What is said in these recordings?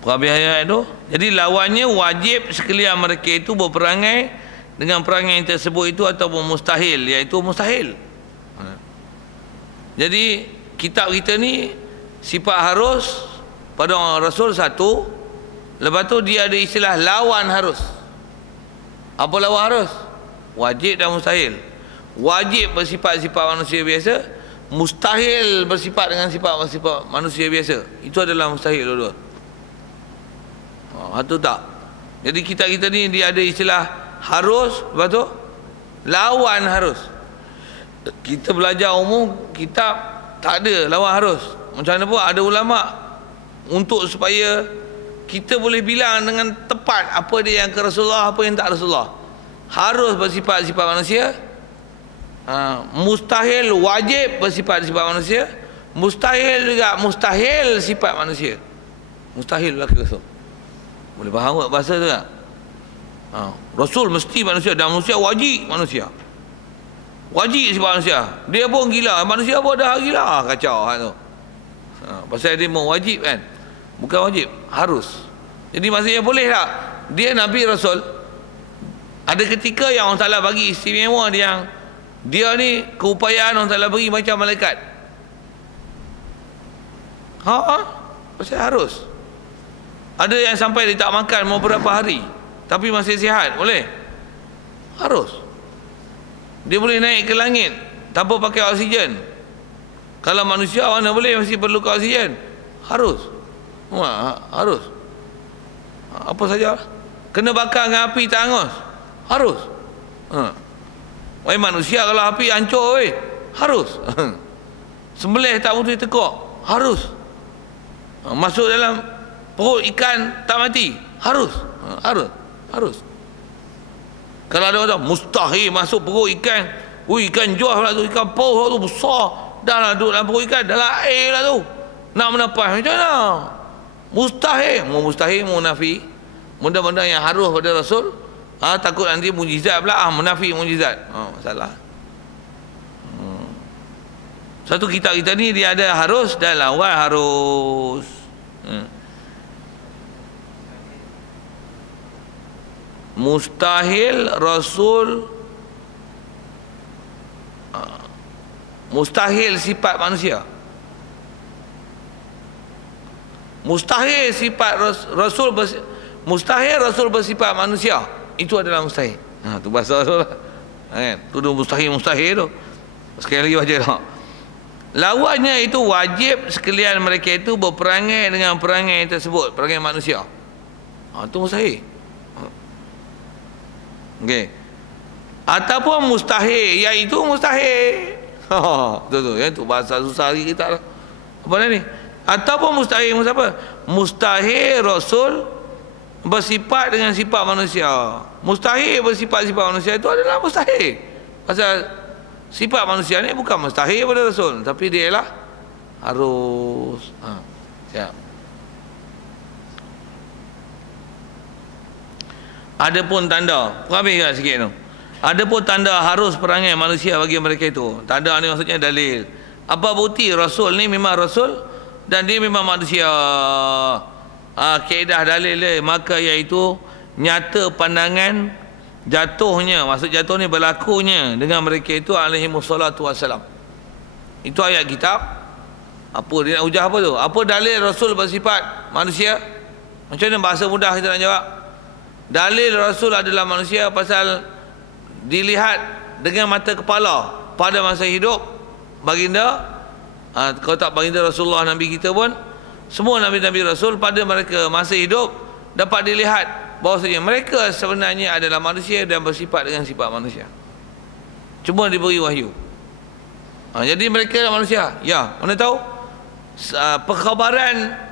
Perabih itu. Jadi lawannya wajib sekalian mereka itu berperangai dengan perangai yang tersebut itu ataupun mustahil, iaitu mustahil. Jadi kitab kita ni sifat harus pada orang Rasul satu. Lepas tu dia ada istilah lawan harus. Apa lawan harus? Wajib dan mustahil. Wajib bersifat-sifat manusia biasa, mustahil bersifat dengan sifat-sifat manusia biasa. Itu adalah mustahil dua-dua. Itu tak. Jadi kita ni dia ada istilah harus, lepas tu lawan harus. Kita belajar umum kitab tak ada lawan harus. Macam mana pun ada ulama untuk supaya kita boleh bilang dengan tepat apa dia yang ke Rasulullah, apa yang tak Rasulullah. Harus bersifat-sifat manusia, mustahil wajib bersifat-sifat manusia, mustahil juga mustahil sifat manusia. Mustahil lah ke Rasul. Boleh faham tak bahasa tu tak? Rasul mesti manusia dan manusia wajib manusia. Wajib sifat manusia. Dia pun gila, manusia pun dah gila, kacau tu. Pasal dia mau wajib kan? Bukan wajib, harus. Jadi maksudnya boleh tak? Dia Nabi Rasul. Ada ketika yang Allah Ta'ala bagi istimewa dia ni keupayaan Allah Ta'ala bagi macam malaikat. Pasal harus. Ada yang sampai dia tak makan mau berapa hari tapi masih sihat, boleh? Harus. Dia boleh naik ke langit tanpa pakai oksigen. Kalau manusia mana boleh, mesti perlu oksigen. Harus. Harus. Apa saja. Kena bakar dengan api tak hangus. Harus. Wahai manusia, kalau api hancur harus. Sembelih tak boleh tekuk. Harus. Masuk dalam perut ikan tak mati. Harus. Harus. Kalau ada orang mustahil masuk perut ikan, ikan jual lah tu, ikan paus tu besar, dah lah duduk dalam perut ikan, dah lah air lah tu, nak menapas macam mana? Mustahil. Mustahil munafi. Benda-benda yang harus pada Rasul, takut nanti mujizat pula, menafi mujizat. Masalah. Satu kitab kita ni dia ada harus dan lawan harus. Mustahil Rasul, mustahil sifat manusia. Mustahil sifat Rasul mustahil Rasul bersifat manusia. Itu adalah mustahil. Tu bahasa Rasul lah. Kan? Tu mustahil tu. Sekali lagi baca tak? Lawannya itu wajib sekalian mereka itu berperangai dengan perangai tersebut, perangai manusia. Itu mustahil. Okey. Ataupun mustahil, iaitu mustahil. Tu ya, tu bahasa susah lagi kita lah. Apa ni? Ataupun mustahil, apa? Mustahil Rasul bersifat dengan sifat manusia. Mustahil bersifat-sifat manusia itu adalah mustahil. Pasal sifat manusia ni bukan mustahil pada Rasul, tapi dia lah harus. Siap. Ada pun tanda, habis kat sikit tu. Ada pun tanda harus perangai manusia bagi mereka itu. Tanda ni maksudnya dalil. Apa bukti Rasul ni memang Rasul dan dia memang manusia? Kaedah dalil dia, maka iaitu nyata pandangan jatuhnya, maksud jatuh ni berlakunya dengan mereka itu alaihi wassalatu wassalam. Itu ayat kitab. Apa dia nak hujah apa tu? Apa dalil Rasul bersifat manusia? Macam mana bahasa mudah kita nak jawab? Dalil Rasul adalah manusia pasal dilihat dengan mata kepala pada masa hidup baginda. Kalau tak baginda Rasulullah Nabi kita pun, semua Nabi-Nabi Rasul pada mereka masa hidup dapat dilihat bahawasanya mereka sebenarnya adalah manusia dan bersifat dengan sifat manusia. Cuma diberi wahyu. Jadi mereka adalah manusia. Ya, mana tahu? Perkhabaran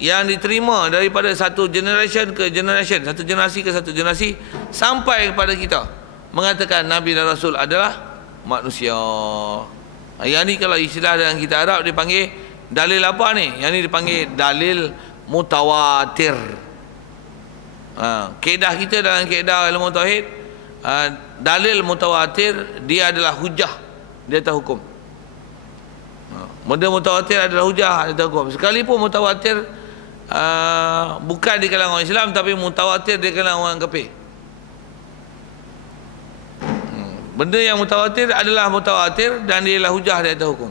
yang diterima daripada satu generation ke generation, satu generasi ke satu generasi sampai kepada kita mengatakan Nabi dan Rasul adalah manusia. Yang ni kalau istilah dalam kitab Arab dipanggil dalil apa ni? Yang ni dipanggil dalil mutawatir. Kaedah kita dalam kaedah ilmu tauhid, dalil mutawatir dia adalah hujah di atas hukum. Benda mutawatir adalah hujah di atas hukum. Sekalipun mutawatir bukan di kalangan orang Islam, tapi mutawatir di kalangan orang kafir. Benda yang mutawatir adalah mutawatir dan dia ialah hujah di atas hukum.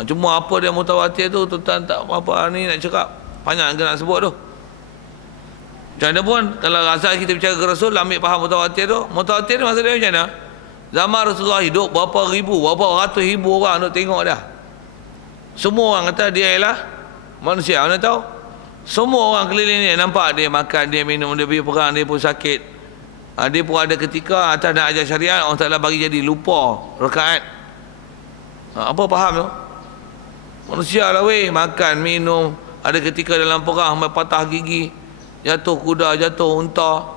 Cuma apa dia mutawatir tu tuan tak apa ni nak cakap, banyak nak sebut tu. Macam mana pun kalau asal kita bicara ke Rasul, ambil faham mutawatir tu. Mutawatir maksud dia macam mana? Zaman Rasulullah hidup, berapa ratus ribu orang duk tengok dah. Semua orang kata dia ialah manusia. Mana tahu? Semua orang keliling ni nampak dia makan, dia minum, dia pergi perang, dia pun sakit. Dia pun ada ketika atas nak ajar syariat, Allah Ta'ala bagi jadi lupa rakaat. Apa faham tu? Manusia lah weh, makan, minum. Ada ketika dalam perang patah gigi, jatuh kuda, jatuh unta.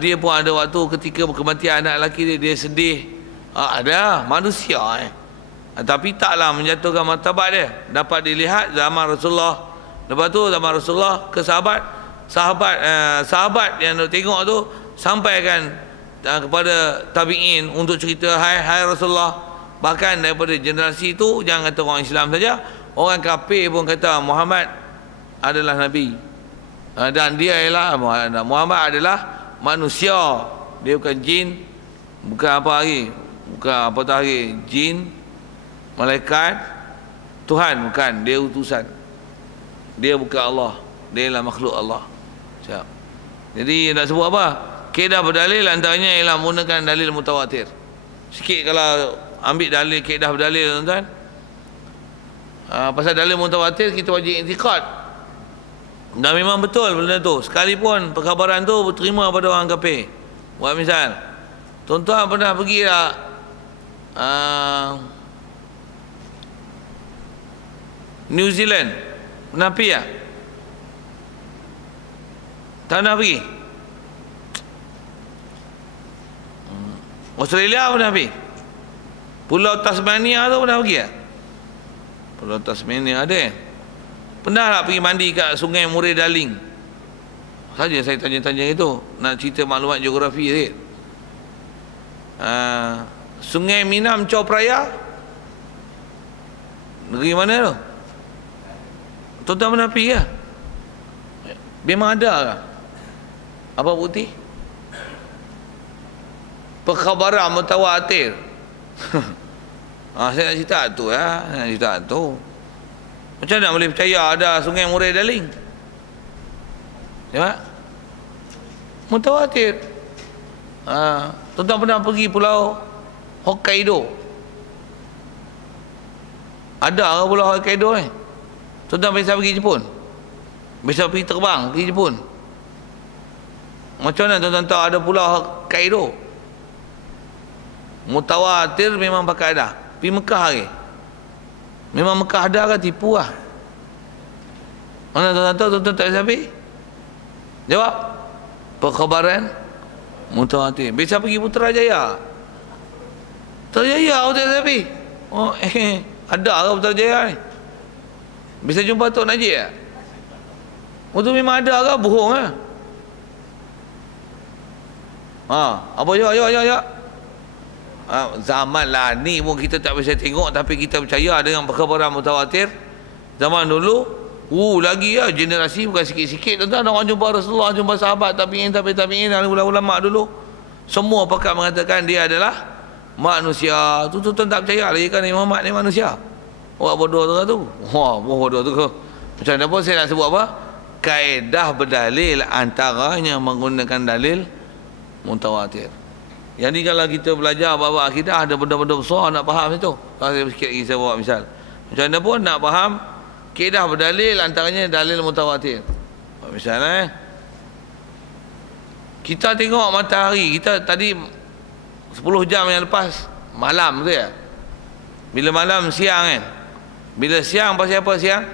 Dia pun ada waktu ketika kematian anak lelaki dia, dia sedih. Ada manusia tapi taklah menjatuhkan martabat dia. Dapat dilihat zaman Rasulullah. Lepas tu zaman Rasulullah ke sahabat yang nak tengok tu sampaikan kepada tabi'in untuk cerita, hai Rasulullah. Bahkan daripada generasi tu, jangan kata orang Islam saja, orang kafir pun kata Muhammad adalah Nabi. Dan dia ialah Muhammad adalah manusia. Dia bukan jin, bukan apa lagi, bukan apa lagi, jin, malaikat, Tuhan bukan, dia utusan. Dia bukan Allah, dia ialah makhluk Allah. Siap. Jadi nak sebut apa? Kaedah berdalil antaranya ialah menggunakan dalil mutawatir. Sikit kalau ambil dalil kaedah berdalil tuan-tuan. Pasal dalil mutawatir kita wajib i'tiqad. Dan memang betul benda tu. Sekalipun perkhabaran tu terima pada orang kafir. Buat misal, tuan-tuan pernah pergi tak New Zealand? Pernah pergi tak? Tak pernah pergi? Australia pernah pergi? Pulau Tasmania tu pernah pergi tak? Pulau Tasmania ada. Pernah tak pergi mandi kat Sungai Murai Darling? Saja saya tanya-tanya itu, nak cerita maklumat geografi sikit. Sungai Minam Chao Phraya, negeri mana tu? Tuan-tuan pernah pergi ke? Memang ada ke? Apa bukti? Perkhabaran mutawatir. Saya nak cerita tu ya, nak cerita tu. Macam mana boleh percaya ada Sungai Murai Darling? Ya, mutawatir. Tuan-tuan pernah pergi Pulau Hokkaido? Ada ke Pulau Hokkaido ni? Tuan-tuan biasa pergi Jepun? Biasa pergi terbang pergi Jepun? Macam mana tuan-tuan tahu ada Pulau Hokkaido? Mutawatir memang pakai ada. Pergi Mekah lagi. Memang Mekah ada ke tipu lah? Mana tuan-tuan tahu, tuan-tuan tak biasa pergi? Jawab. Perkhabaran mutawatir. Biasa pergi Putrajaya? Putrajaya awak tak biasa pergi? Ada ke Putrajaya ni? Bisa jumpa Tok Najib tak? Itu memang ada ke? Bohong lah. Apa jawab? Zaman lah ni pun kita tak bisa tengok, tapi kita percaya dengan perkhabaran mutawatir. Zaman dulu lagi ya, generasi bukan sikit-sikit tuan-tuan. Orang jumpa Rasulullah, jumpa sahabat, tabi'in, dan ulama dulu, semua pakar mengatakan dia adalah manusia. Tu tuan tak percaya lagi kan Muhammad ni manusia? Orang bodoh tu. Bodoh tu. Macam mana pun saya nak sebut apa? Kaedah berdalil antaranya menggunakan dalil mutawatir. Yang ni kalau kita belajar bab akidah, ada benda-benda besar nak faham itu. Kalau saya sikit lagi saya bawa misal. Macam mana pun nak faham kaedah berdalil antaranya dalil mutawatir. Misalnya kita tengok matahari, kita tadi 10 jam yang lepas malam tu ya. Bila malam siang kan. Bila siang pasal apa siang?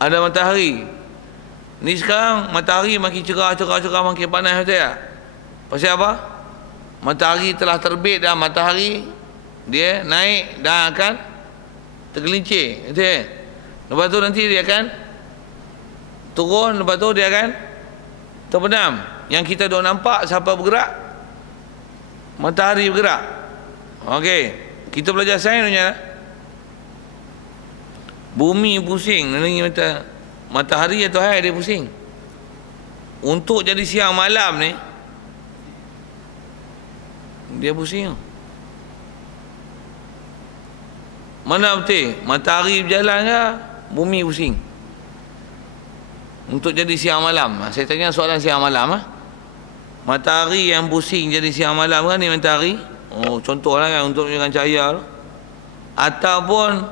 Ada matahari. Ni sekarang matahari makin cerah makin panas betul ya. Pasal apa? Matahari telah terbit dan matahari dia naik dan akan tergelincir, betul? Lepas tu nanti dia akan turun, lepas tu dia akan terbenam. Yang kita dah nampak siapa bergerak? Matahari bergerak. Okey, kita belajar sains punya. Bumi pusing, matahari atau hai dia pusing. Untuk jadi siang malam ni dia pusing. Mana betul? Matahari berjalan ke bumi pusing? Untuk jadi siang malam. Saya tanya soalan siang malam. Matahari yang pusing jadi siang malam kan ni matahari? Oh, contohlah kan untuk menunjukkan cahaya. Ataupun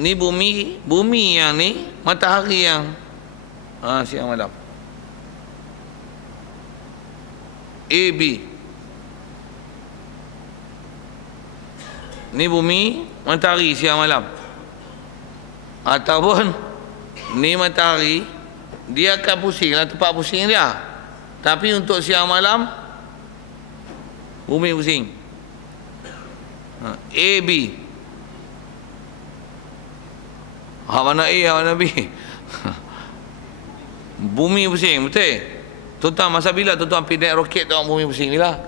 ni bumi yang ni matahari yang siang malam. A, B. Ni bumi, matahari siang malam. Ataupun ni matahari, dia akan pusing lah tempat pusing dia. Tapi untuk siang malam, bumi pusing. A, B. Mana A, mana B? Bumi pusing, betul? Tuan-tuan masa bila tuan-tuan pergi naik roket tengok bumi pusing ni lah.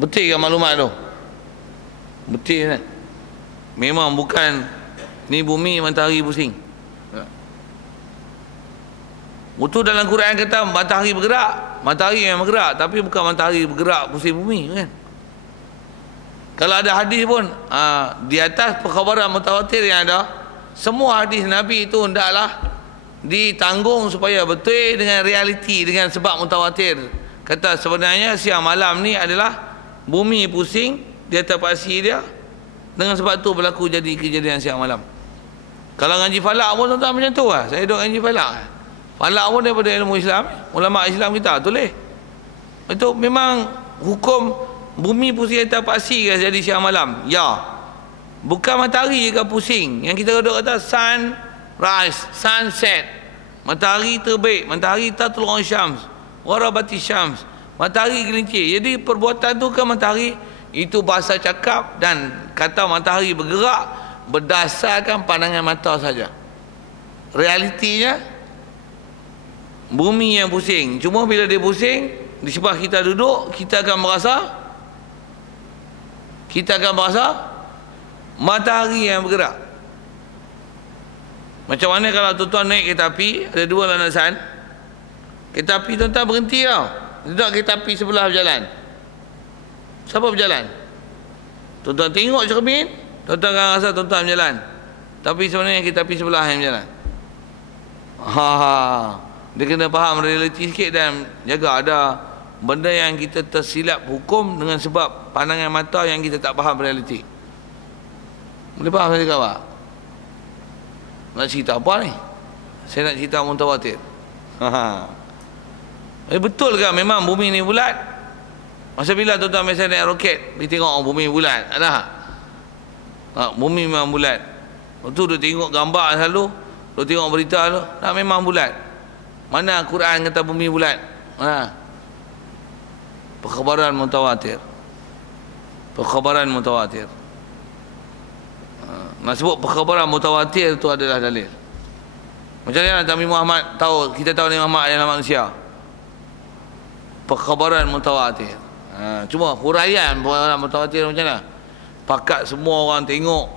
Betul ke maklumat tu? Betul kan? Memang bukan ni bumi matahari pusing. Betul dalam Quran kata matahari bergerak. Matahari yang bergerak, tapi bukan matahari bergerak pusing bumi kan? Kalau ada hadis pun di atas perkhabaran mutawatir yang ada, semua hadis Nabi itu hendaklah ditanggung supaya betul dengan realiti, dengan sebab mutawatir. Kata sebenarnya siang malam ni adalah bumi pusing di atas paksi dia, dengan sebab tu berlaku jadi kejadian siang malam. Kalau ngaji falak pun tuan-tuan macam tu lah. Saya duduk ngaji falak. Falak pun daripada ilmu Islam. Ulama Islam kita tulis. Itu memang hukum bumi pusing atas paksi ke jadi siang malam? Ya. Bukan matahari ke pusing. Yang kita duduk kata sunrise, sunset. Matahari terbit, matahari tatlu'u syams, warabati syams. Matahari gelincir. Jadi perbuatan tu kan matahari, itu bahasa cakap, dan kata matahari bergerak berdasarkan pandangan mata saja. Realitinya bumi yang pusing. Cuma bila dia pusing, di sebelah kita duduk, kita akan merasa matahari yang bergerak. Macam mana kalau tuan-tuan naik kereta api, ada dua landasan. Kereta api tuan-tuan berhenti tau. Duduk kereta api sebelah berjalan. Siapa berjalan? Tuan-tuan tengok cermin, tuan-tuan akan rasa tuan-tuan berjalan. Tapi sebenarnya kereta api sebelah yang berjalan. Dia kena faham realiti sikit dan jaga ada benda yang kita tersilap hukum dengan sebab pandangan mata yang kita tak faham realiti. Boleh faham saya cakap tak? Nak cerita apa ni? Saya nak cerita mutawatir. Betul ke memang bumi ni bulat? Masa bila tuan-tuan biasa naik roket, pergi tengok bumi bulat? Ada? Bumi memang bulat. Lepas tu dia tengok gambar selalu, dia tengok berita tu, memang bulat. Mana Quran kata bumi bulat? Perkhabaran mutawatir. Perkhabaran mutawatir. Nak sebut perkhabaran mutawatir itu adalah dalil. Macam mana Nabi Muhammad tahu, kita tahu Nabi Muhammad adalah manusia? Perkhabaran mutawatir. Cuma huraian perkhabaran mutawatir macam mana? Pakat semua orang tengok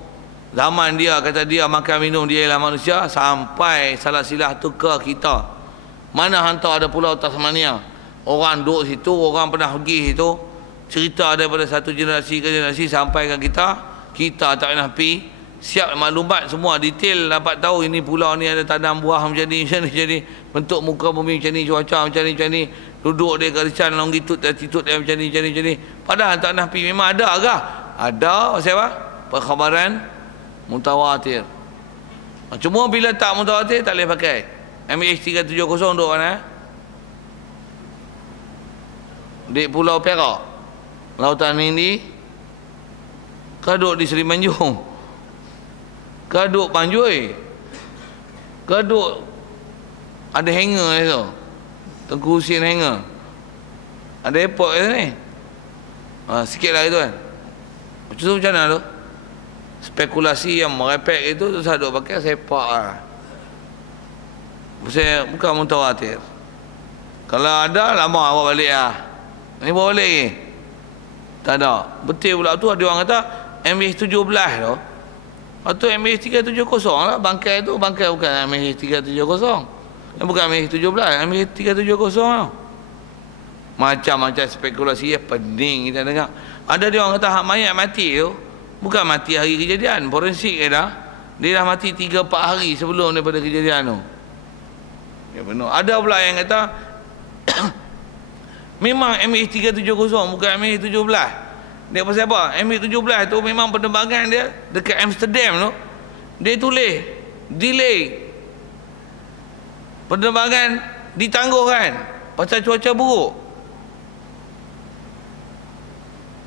zaman dia, kata dia makan minum dia ialah manusia, sampai salah silah tu ke kita. Mana hantar ada pulau Tasmania, orang duduk situ, orang pernah pergi situ, cerita daripada satu generasi ke generasi sampai ke kita. Kita tak pernah pergi, siap maklumat semua detail, dapat tahu ini pulau ni ada tanam buah macam ni, jadi bentuk muka bumi macam ni, cuaca macam ni, duduk dia garisan longitude latitude dia macam ni. Padahal tak nak pergi. Memang ada ke? Ada. Siapa? Perkhabaran mutawatir. Cuma bila tak mutawatir tak boleh pakai. MH370 duduk mana? Di Pulau Perak, Lautan Hindi, kaduk di Seri Manjung, kaduk Panjui, kaduk ada hanger tu, Tengku Husin hanger, ada airport kat sini. Sikit lah itu kan. Macam tu macam mana tu? Spekulasi yang merepek itu tu saya duk pakai sepak lah. Saya bukan mutawatir. Kalau ada lama awak balik lah. Ni bawa balik ni. Tak ada. Betul pula tu ada orang kata MH17 tu Atau MH370 lah. Bangkai tu, bangkai bukan MH370. Bukan MH17, MH370 lah. Macam-macam spekulasi pening kita dengar. Ada dia orang kata hak mayat mati tu bukan mati hari kejadian. Forensik dia dah mati 3-4 hari sebelum daripada kejadian tu. Ya benar. Ada pula yang kata memang MH370 bukan MH17. Dia pasal apa? MH17 tu memang penerbangan dia dekat Amsterdam tu. Dia tulis delay. Penerbangan ditangguhkan pasal cuaca buruk.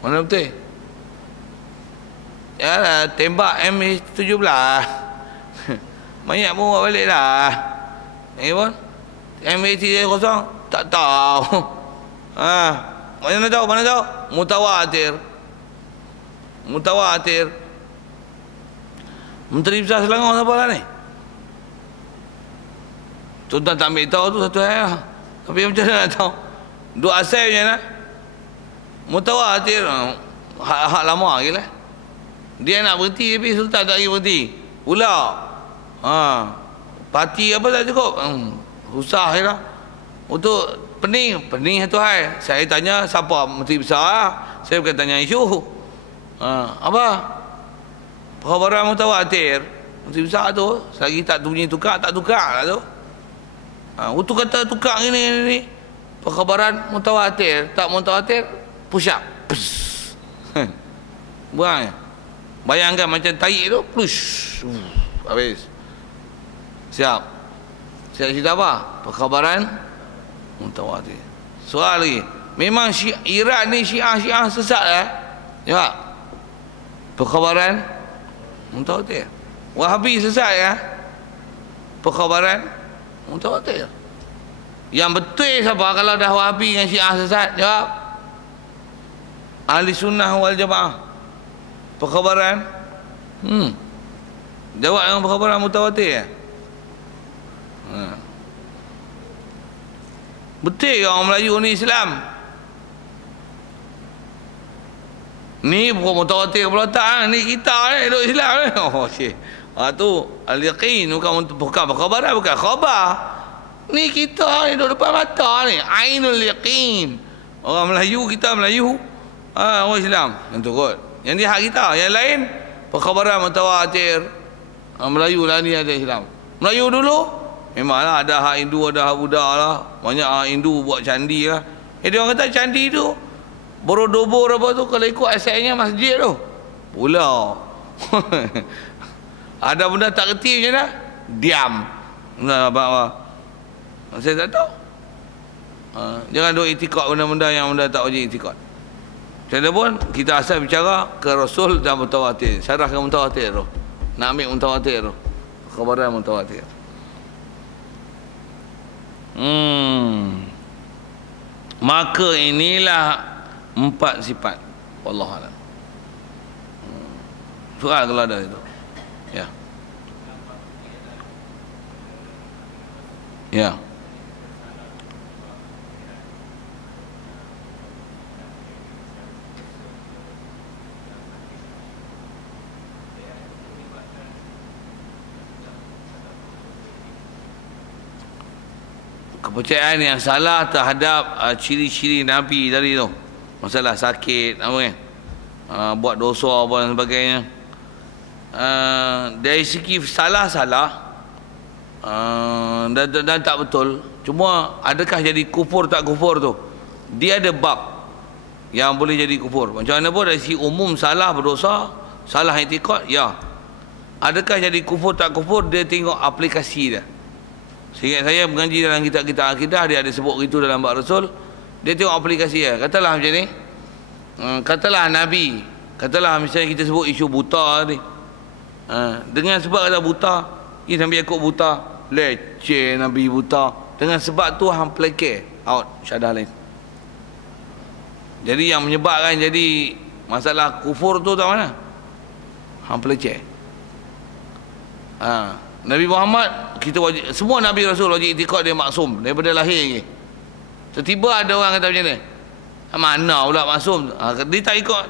Mana betul? Ya, tembak MH17. Mayat pun bawa balik dah. Pun MH370 tak tahu. Mana tahu? Mutawatir. Menteri Besar Selangor siapa lah ni? Tuan tak ambil tahu tu satu hal. Tapi macam mana nak tahu? Dua asal je nak. Mutawatir. Hak lama lagi lah. Dia nak berhenti tapi Sultan tak lagi berhenti. Pula. Parti apa tak cukup. Susah je lah. Untuk pening satu hal. Saya tanya siapa Menteri Besar lah. Saya bukan tanya isu. Apa? Perkhabaran mutawatir. Menteri Besar tu. Selagi tak bunyi tukar, tak tukar lah tu. Itu kata tukar ni. Perkhabaran mutawatir. Tak mutawatir, push up. Buang. Bayangkan macam tarik tu, push. Habis. Siap cerita apa? Perkhabaran mutawatir. Soal lagi. Memang Iran ni Syiah sesat lah. Ya. Perkhabaran mutawatir. Wahabi sesat ya. Perkhabaran mutawatir. Yang betul siapa kalau dah Wahabi dengan Syiah sesat? Jawab. Ahli Sunnah wal Jamaah. Perkhabaran jawab dengan perkhabaran mutawatir ya. Betul ke orang Melayu ni Islam? Ni bukan mutawatir pula tak. Ni kita ni duduk Islam ni. Oh syekh. Tu al-yaqin bukan perkhabaran, bukan khabar. Ni kita ni duduk depan mata ni. Ainul yaqin. Orang Melayu, kita Melayu. Orang Islam. Yang tu kot. Yang ni hak kita. Yang lain perkhabaran mutawatir. Melayu lah ni ada Islam. Melayu dulu memanglah ada hak Hindu, ada hak Buddha lah. Banyak hak Hindu buat candi lah. Dia orang kata candi tu Borodobo apa tu kalau ikut asalnya masjid tu. Pulau. Ada benda tak kerti macam mana? Diam. Apa? Saya tak tahu. Jangan duk itikad benda-benda yang benda tak wajib itikad. Macam mana pun kita asal bicara ke Rasul dan mutawatir. Syarah ke mutawatir tu. Nak ambil mutawatir tu. Khabaran mutawatir. Maka inilah 4 sifat. Wallahualam. Soal kalau ada itu. Ya. Ya. Kepercayaan yang salah terhadap ciri-ciri Nabi tadi tu. Masalah sakit apa kan? Buat dosa apa dan sebagainya. Dari segi salah-salah dan tak betul. Cuma adakah jadi kufur tak kufur tu? Dia ada bab yang boleh jadi kufur. Macam mana pun dari segi umum salah berdosa, salah i'tiqad, ya. Adakah jadi kufur tak kufur? Dia tengok aplikasi dia. Seingat saya mengaji dalam kitab-kitab akidah, dia ada sebut gitu dalam bab Rasul. Dia tengok aplikasi dia. Katalah macam ni. Katalah Nabi. Katalah misalnya kita sebut isu buta ni. Dengan sebab kata buta, Nabi Yaakob buta, leceh Nabi buta. Dengan sebab tu hang pelekeh out syahadah lain. Jadi yang menyebabkan jadi masalah kufur tu tak mana? Hang peleceh. Nabi Muhammad kita wajib, semua Nabi Rasul wajib i'tiqad dia maksum daripada lahir lagi. Tiba-tiba ada orang kata macam ni. Mana pula maksum? Dia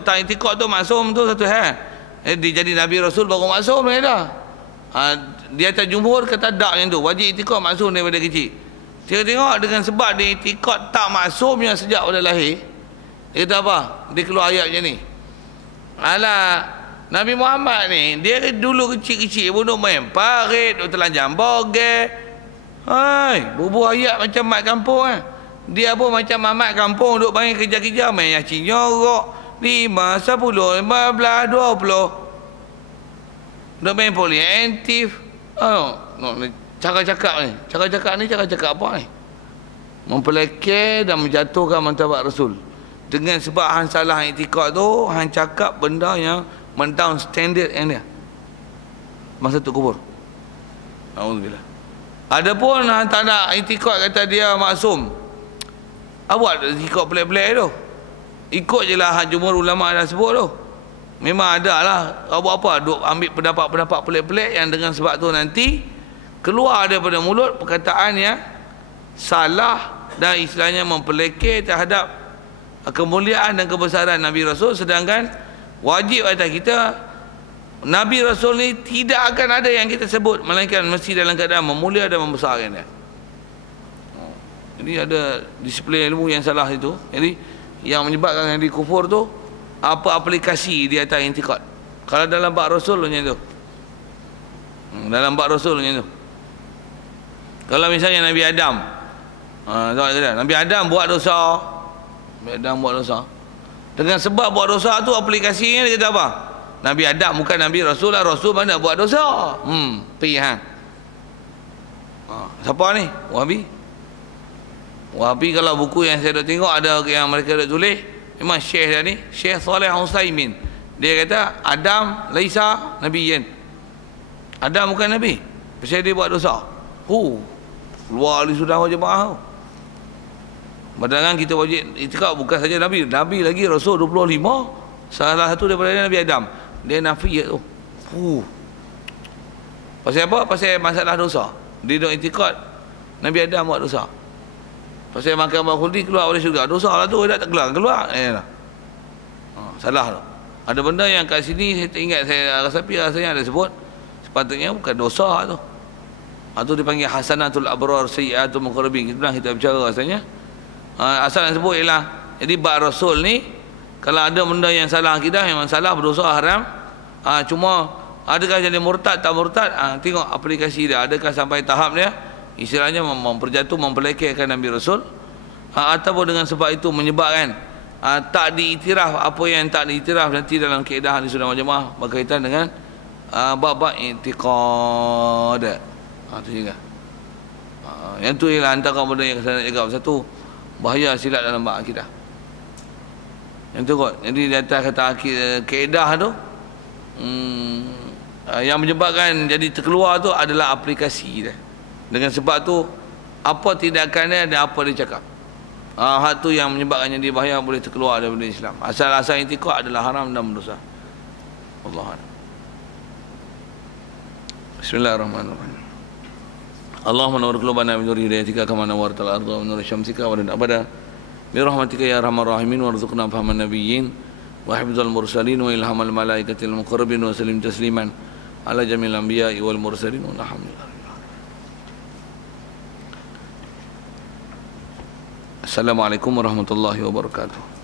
tak i'tiqad tu maksum tu satu hal. dia jadi Nabi Rasul baru maksum dia dah. Dia atas jumhur kata tak yang tu, wajib itikad maksum daripada kecil. Dia tengok dengan sebab dia itikad tak maksumnya sejak pada lahir, dia kata apa? Dia keluar ayat macam ni. Alah, Nabi Muhammad ni dia dulu kecil-kecil pun duk main parit, duk telanjang bogel. Hai, bubuh ayat macam mat kampung kan. Dia pun macam mamat kampung duk main kejar-kejar, main yakin nyorok 5, 10, 15, 20. Duk main poliaktif. Cakap-cakap ni. Cakap-cakap ni cakap-cakap apa ni? Mempelekeh dan menjatuhkan martabat Rasul. Dengan sebab hang salah itikad tu, hang cakap benda yang mendown standard yang dia. Masa tu kubur. Alhamdulillah. Adapun hang tak nak itikad kata dia maksum. Awak ikut pelik-pelik tu. Ikut je lah jumhur ulama dah sebut tu. Memang ada lah. Awak apa? Duk ambil pendapat-pendapat pelik-pelik yang dengan sebab tu nanti keluar daripada mulut perkataan yang salah dan istilahnya mempelekeh terhadap kemuliaan dan kebesaran Nabi Rasul. Sedangkan wajib atas kita, Nabi Rasul ni tidak akan ada yang kita sebut melainkan mesti dalam keadaan memulia dan membesarkan dia. Jadi ada disiplin ilmu yang salah itu. Jadi yang menyebabkan yang di kufur tu apa aplikasi di atas intikad. Kalau dalam bab Rasul macam tu. Dalam bab Rasul macam tu. Kalau misalnya Nabi Adam, Nabi Adam buat dosa. Nabi Adam buat dosa. Dengan sebab buat dosa tu aplikasinya dia kata apa? Nabi Adam bukan Nabi Rasul lah. Rasul mana buat dosa? Pergi hang. Siapa ni? Wahabi kalau buku yang saya dah tengok ada yang mereka dah tulis, memang Syekh dia ni, Syekh Saleh Al-Utsaimin. Dia kata Adam laisa nabiyyan. Adam bukan nabi. Pasal dia buat dosa. Keluar di sudah jemaah tu. Padahal kita wajib itikad bukan saja nabi, nabi lagi Rasul 25. Salah satu daripada Nabi Adam. Dia nafi tu. Pasal apa? Pasal masalah dosa. Dia dok itikad Nabi Adam buat dosa. Pasal makan buah khuldi keluar oleh syurga. Dosa lah tu, dia tak keluar. Salah tu. Ada benda yang kat sini saya tak ingat, saya rasanya ada sebut. Sepatutnya bukan dosa tu. Itu dipanggil hasanatul abrar sayyiatul muqarrabin. Kita bicara rasanya. Asal yang sebut ialah, jadi bab Rasul ni kalau ada benda yang salah akidah, memang salah, berdosa, haram. Cuma adakah jadi murtad tak murtad? Tengok aplikasi dia. Adakah sampai tahap dia istilahnya memperjatuh, mempelekehkan Nabi Rasul, ataupun dengan sebab itu menyebabkan tak diiktiraf apa yang tak diiktiraf nanti dalam kaedah Ahli Sunnah wal Jamaah berkaitan dengan bab-bab i'tiqad. Itu juga. Yang tu ialah antara benda yang saya nak jaga. Satu, bahaya silap dalam bab akidah. Yang tu kot. Jadi di atas kata kaedah tu, yang menyebabkan jadi terkeluar tu adalah aplikasi dia. Dengan sebab tu apa tindakannya dan apa dia cakap. Hak tu yang menyebabkan dia bahaya, boleh terkeluar daripada Islam. Asal-asal i'tiqad adalah haram dan berdosa. Allah. Bismillahirrahmanirrahim. Allahumma nawwir qulubana bi nuri hidayatika kama nawwartal arda bi nuri syamsika wa lana abada bi rahmatika ya arhamar rahimin warzuqna fahman nabiyyin wa hifdzal mursalin wa ilhamal malaikatil muqarrabin wa sallim tasliman ala jamil anbiya'i wal mursalin wa alhamdulillah. Assalamualaikum warahmatullahi wabarakatuh.